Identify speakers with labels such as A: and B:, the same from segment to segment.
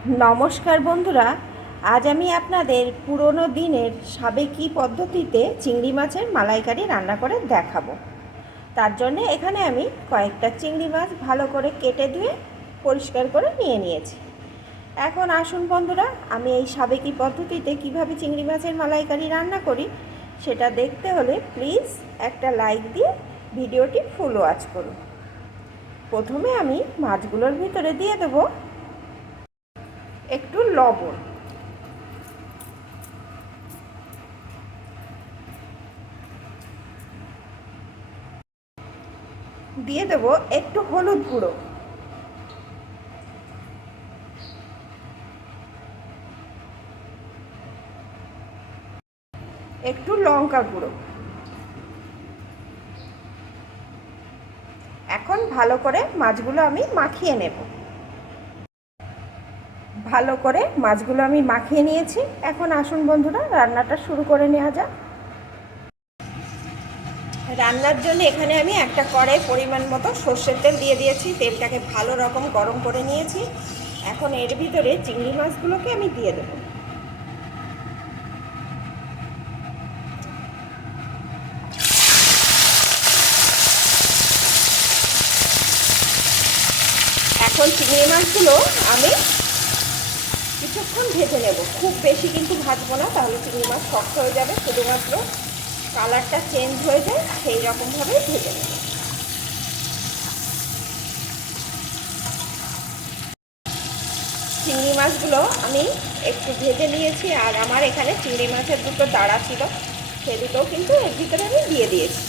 A: নমস্কার বন্ধুরা, আজ আমি আপনাদের পুরনো দিনের সাবেকি পদ্ধতিতে চিংড়ি মাছের মালাইকারি রান্না করে দেখাবো। তার জন্য এখানে আমি কয়েকটা চিংড়ি মাছ ভালো করে কেটে ধুয়ে পরিষ্কার করে নিয়ে নিয়েছি। এখন আসুন বন্ধুরা, আমি এই সাবেকি পদ্ধতিতে কীভাবে চিংড়ি মাছের মালাইকারি রান্না করি সেটা দেখতে হলে প্লিজ একটা লাইক দিয়ে ভিডিওটি ফুল ওয়াচ করুন। প্রথমে আমি মাছগুলোর ভিতরে দিয়ে দেবো লবণ। দিয়ে দেব একটু হলুদ গুঁড়ো। একটু লঙ্কা গুঁড়ো। এখন ভালো করে মাছগুলো আমি মাখিয়ে নেব। ভালো করে মাছগুলো আমি মাখিয়ে নিয়েছি। এখন আসুন বন্ধুরা, রান্নাটা শুরু করে নেওয়া যাক। রান্নার জন্য এখানে আমি একটা কড়াই পরিমাণ মতো সর্ষের তেল দিয়ে দিয়েছি। তেলটাকে ভালো রকম গরম করে নিয়েছি। এখন এর ভিতরে চিংড়ি মাছগুলোকে আমি দিয়ে দেবো। এখন চিংড়ি মাছগুলো আমি কিছুক্ষণ ভেজে নেব। খুব বেশি কিন্তু ভাজবো না, তাহলে চিংড়ি মাছ শক্ত হয়ে যাবে। শুধুমাত্র কালারটা চেঞ্জ হয়ে যায়, সেই রকমভাবে ভেজে নেব। চিংড়ি মাছগুলো আমি একটু ভেজে নিয়েছি, আর আমার এখানে চিংড়ি মাছের দুটো দাঁড়া ছিল, সে দুটো কিন্তু এর ভিতরে আমি দিয়ে দিয়েছি।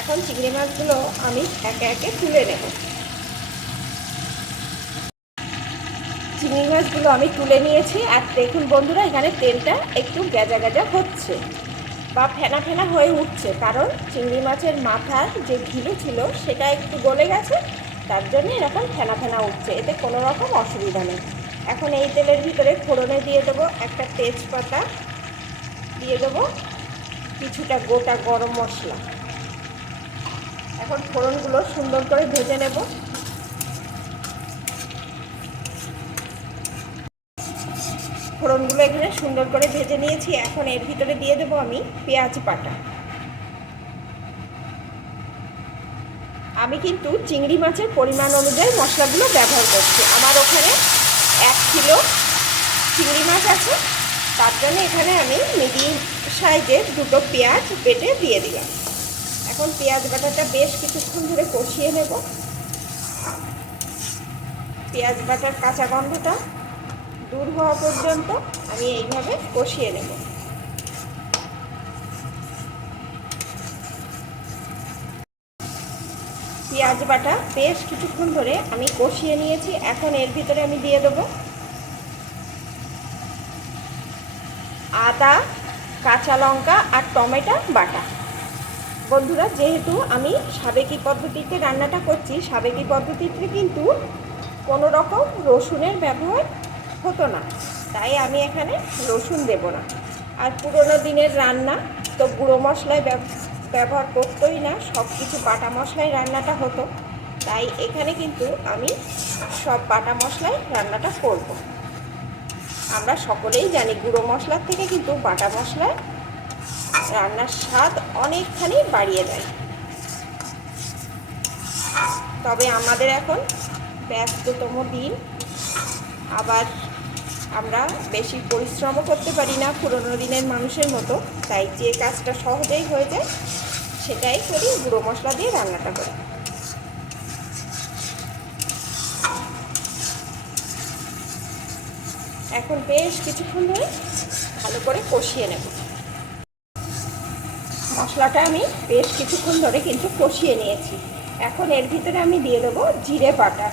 A: এখন চিংড়ি মাছগুলো আমি একে একে তুলে নেব। চিংড়ি মাছগুলো আমি তুলে নিয়েছি। আর দেখুন বন্ধুরা, এখানে তেলটা একটু গেজা গেজা হচ্ছে বা ফেনা ফেনা হয়ে উঠছে। কারণ চিংড়ি মাছের মাথার যে ঘিলু ছিল, সেটা একটু গলে গেছে, তার জন্য এরকম ফেনা ফেনা উঠছে। এতে কোনো রকম অসুবিধা নেই। এখন এই তেলের ভিতরে ফোড়নে দিয়ে দেবো একটা তেজপাতা, দিয়ে দেবো কিছুটা গোটা গরম মশলা। এখন ফোড়নগুলো সুন্দর করে ভেজে নেব। ফোড়নগুলো এখানে সুন্দর করে ভেজে নিয়েছি। এখন এর ভিতরে দিয়ে দেবো আমি পেঁয়াজ বাটা। আমি কিন্তু চিংড়ি মাছের পরিমাণ অনুযায়ী মশলাগুলো ব্যবহার করছি। আমার ওখানে এক কিলো চিংড়ি মাছ আছে। তার জন্য এখানে আমি মিডিয়াম সাইজের দুটো পেঁয়াজ বেটে দিয়ে দিলাম। এখন পেঁয়াজ বাটাটা বেশ কিছুক্ষণ ধরে কষিয়ে নেব। পেঁয়াজ বাটার কাঁচা গন্ধটা দূর হওয়া পর্যন্ত আমি এইভাবে কষিয়ে নেব। পেঁয়াজ বাটা বেশ কিছুক্ষণ ধরে আমি কষিয়ে নিয়েছি, এখন এর ভিতরে আমি দিয়ে দেবো আদা, কাঁচা লঙ্কা আর টমেটো বাটা। বন্ধুরা, যেহেতু আমি সাবেকি পদ্ধতিতে রান্নাটা করছি, সাবেকি পদ্ধতিতে কিন্তু কোনো রকম রসুনের ব্যবহার হতো না। তাই আমি এখানে রসুন দেব না। আর পুরোনো দিনের রান্না তো গুঁড়ো মশলায় ব্যবহার করতোই না সব কিছু বাটা মশলায় রান্নাটা হতো। তাই এখানে কিন্তু আমি সব বাটা মশলায় রান্নাটা করব। আমরা সকলেই জানি গুঁড়ো মশলার থেকে কিন্তু বাটা মশলায় রান্নার স্বাদ অনেকখানি বাড়িয়ে দেয়। তবে আমাদের এখন ব্যস্ততম দিন। আবার আমরা বেশি পরিশ্রমও করতে পারি না পুরোনো দিনের মানুষের মতো। তাই যে কাজটা সহজেই হয়ে যায়, সেটাই করি, গুঁড়ো মশলা দিয়ে রান্নাটা করি। এখন বেশ কিছুক্ষণ ধরে ভালো করে কষিয়ে নেব। মশলাটা আমি বেশ কিছুক্ষণ ধরে কিন্তু কষিয়ে নিয়েছি। এখন এর ভিতরে আমি দিয়ে দেবো জিরে বাটা।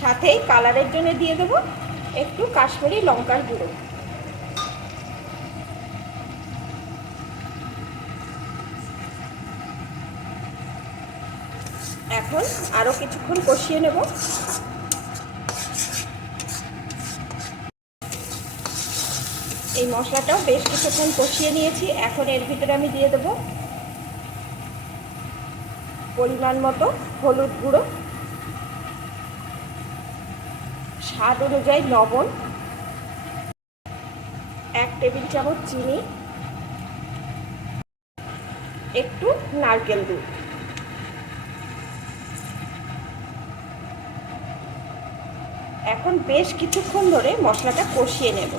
A: সাথেই কালারের জন্য দিয়ে দেবো একটু কাশ্মীরি লঙ্কার গুঁড়ো। এখন আরও কিছুক্ষণ কষিয়ে নেব। এই মশলাটাও বেশ কিছুক্ষণ কষিয়ে নিয়েছি, এখন এর ভিতরে আমি দিয়ে দেবো পরিমাণ মতো হলুদ গুঁড়ো। স্বাদ অনুযায়ী লবণ, এক টেবিল চামচ চিনি, একটু নারকেল দুধ এখন বেশ কিছুক্ষণ ধরে মশলাটা কষিয়ে নেব।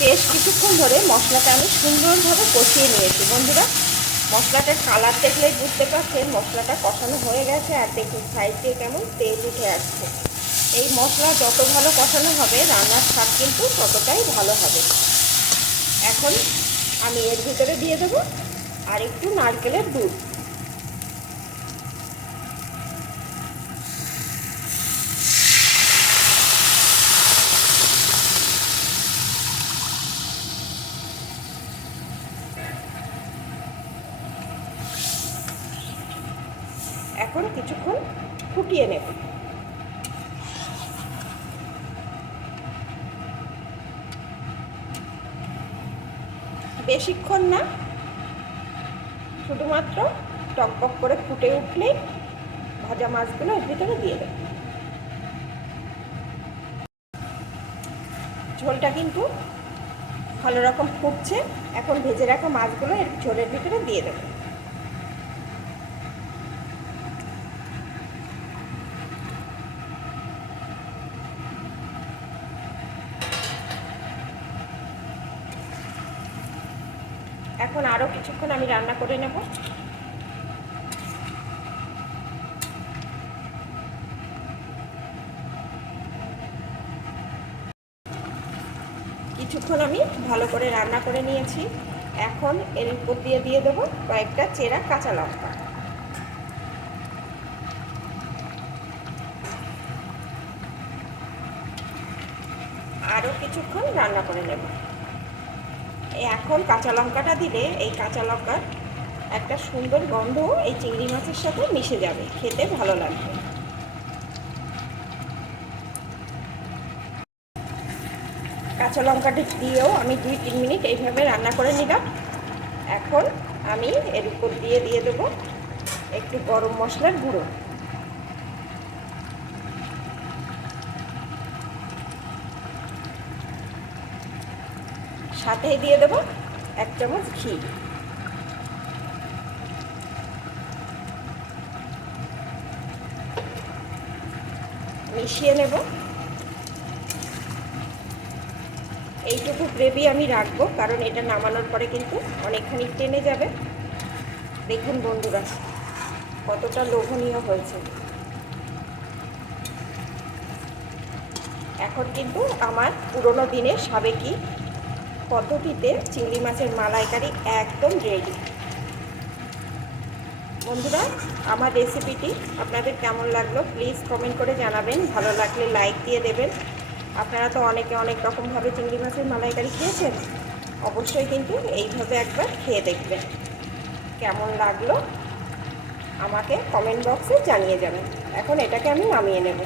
A: বেশ কিছুক্ষণ ধরে মশলাটা আমি সুন্দরভাবে কষিয়ে নিয়েছি, বন্ধুরা। মশলাটার কালার দেখলেই বুঝতে পারছেন, মশলাটা কষানো হয়ে গেছে আর দেখুন সাইড দিয়ে কেমন তেল উঠে আসছে। এই মশলা যত ভালো কষানো হবে, রান্নার স্বাদ কিন্তু ততটাই ভালো হবে। এখন আমি এর ভিতরে দিয়ে দেবো আর একটু নারকেলের দুধ। এখন কিছুক্ষণ ফুটিয়ে নেব। বেশিক্ষণ না, শুধুমাত্র টকবক করে ফুটে উঠলেই ভাজা মাছগুলো এর ভিতরে দিয়ে দেব। ঝোলটা কিন্তু ভালো রকম ফুটছে, এখন ভেজে রাখা মাছগুলো এর ঝোলের ভিতরে দিয়ে দেবো। এখন আরও কিছুক্ষণ আমি রান্না করে নেব। কিছুক্ষণ আমি ভালো করে রান্না করে নিয়েছি। এখন এর উপর দিয়ে দিয়ে দেবো কয়েকটা চেরা কাঁচা লঙ্কা। আরও কিছুক্ষণ রান্না করে নেব। এখন কাঁচা লঙ্কাটা দিলে এই কাঁচা লঙ্কার একটা সুন্দর গন্ধ এই চিংড়ি মাছের সাথে মিশে যাবে। খেতে ভালো লাগবে। কাঁচা লঙ্কাটা দিয়েও আমি দুই তিন মিনিট এইভাবে রান্না করে নিলাম। এখন আমি এর উপর দিয়ে দিয়ে দেবো একটু গরম মশলার গুঁড়ো। সাথেই দিয়ে দেবো এক চামচ ঘি। মিশিয়ে নেব। এইটুকু গ্রেভি আমি রাখব, কারণ এটা নামানোর পরে কিন্তু অনেকখানি টেনে যাবে। দেখুন বন্ধুরা, কতটা লোভনীয় হয়েছে। এখন কিন্তু আমার পুরোনো দিনের সাবেকি পদ্ধতিতে চিংড়ি মাছের মালাইকারি একদম রেডি বন্ধুরা, আমার রেসিপিটি আপনাদের কেমন লাগল প্লিজ কমেন্ট করে জানাবেন। ভালো লাগলে লাইক দিয়ে দেবেন। আপনারা তো অনেকে অনেক রকমভাবে চিংড়ি মাছের মালাইকারি খেয়েছেন, অবশ্যই কিন্তু এইভাবে একবার খেয়ে দেখবেন। কেমন লাগল আমাকে কমেন্ট বক্সে জানিয়ে যাবেন। এখন এটাকে আমি নামিয়ে নেব।